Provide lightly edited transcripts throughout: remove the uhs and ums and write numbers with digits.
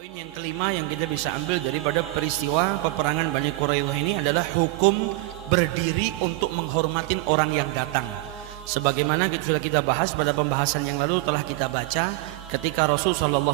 Poin yang kelima yang kita bisa ambil daripada peristiwa peperangan Bani Quraidah ini adalah hukum berdiri untuk menghormatin orang yang datang. Sebagaimana sudah kita bahas pada pembahasan yang lalu, telah kita baca ketika Rasul SAW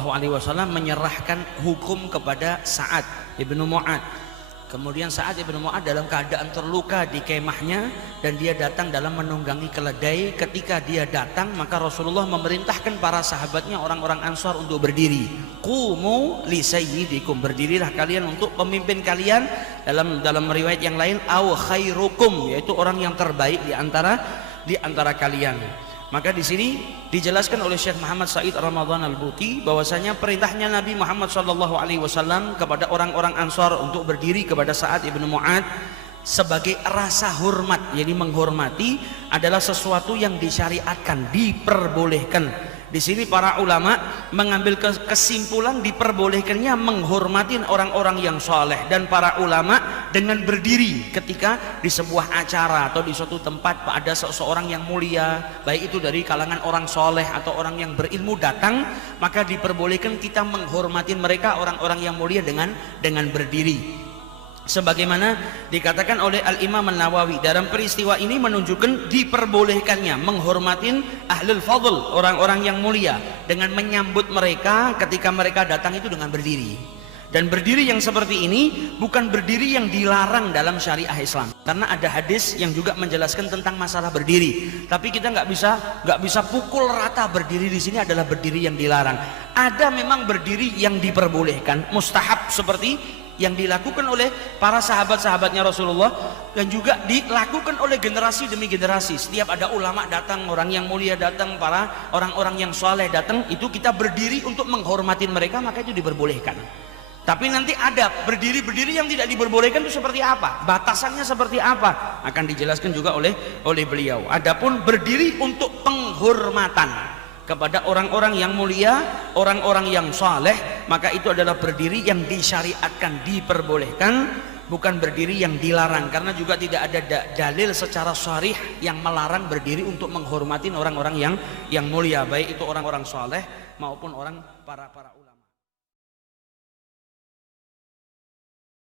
menyerahkan hukum kepada Sa'ad ibnu Mu'ad. Kemudian Sa'ad ibnu Mu'ad dalam keadaan terluka di kemahnya dan dia datang dalam menunggangi keledai. Ketika dia datang, maka Rasulullah memerintahkan para sahabatnya, orang-orang Ansar, untuk berdiri. Qumu li sayyidikum, berdirilah kalian untuk pemimpin kalian. Dalam riwayat yang lain, aw khairukum, yaitu orang yang terbaik di antara kalian. Maka di sini dijelaskan oleh Syekh Muhammad Said Ramadan Al-Buti bahwasanya perintahnya Nabi Muhammad SAW kepada orang-orang Ansar untuk berdiri kepada Sa'ad ibnu Mu'ad sebagai rasa hormat, jadi menghormati adalah sesuatu yang disyariatkan, diperbolehkan. Di sini para ulama mengambil kesimpulan diperbolehkannya menghormati orang-orang yang soleh, dan para ulama dengan berdiri ketika di sebuah acara atau di suatu tempat ada seseorang yang mulia, baik itu dari kalangan orang soleh atau orang yang berilmu datang, maka diperbolehkan kita menghormati mereka, orang-orang yang mulia, dengan berdiri. Sebagaimana dikatakan oleh Al-Imam An-Nawawi, dalam peristiwa ini menunjukkan diperbolehkannya menghormatin ahlul fadl, orang-orang yang mulia, dengan menyambut mereka ketika mereka datang itu dengan berdiri. Dan berdiri yang seperti ini bukan berdiri yang dilarang dalam syariah Islam, karena ada hadis yang juga menjelaskan tentang masalah berdiri. Tapi kita nggak bisa pukul rata berdiri di sini adalah berdiri yang dilarang. Ada memang berdiri yang diperbolehkan, mustahab, seperti yang dilakukan oleh para sahabat-sahabatnya Rasulullah, dan juga dilakukan oleh generasi demi generasi. Setiap ada ulama datang, orang yang mulia datang, para orang-orang yang soleh datang, itu kita berdiri untuk menghormati mereka, maka itu diperbolehkan. Tapi nanti ada berdiri-berdiri yang tidak diperbolehkan, itu seperti apa, batasannya seperti apa, akan dijelaskan juga oleh beliau. Adapun berdiri untuk penghormatan kepada orang-orang yang mulia, orang-orang yang saleh, maka itu adalah berdiri yang disyariatkan, diperbolehkan, bukan berdiri yang dilarang. Karena juga tidak ada dalil secara sharih yang melarang berdiri untuk menghormati orang-orang yang mulia, baik itu orang-orang saleh maupun para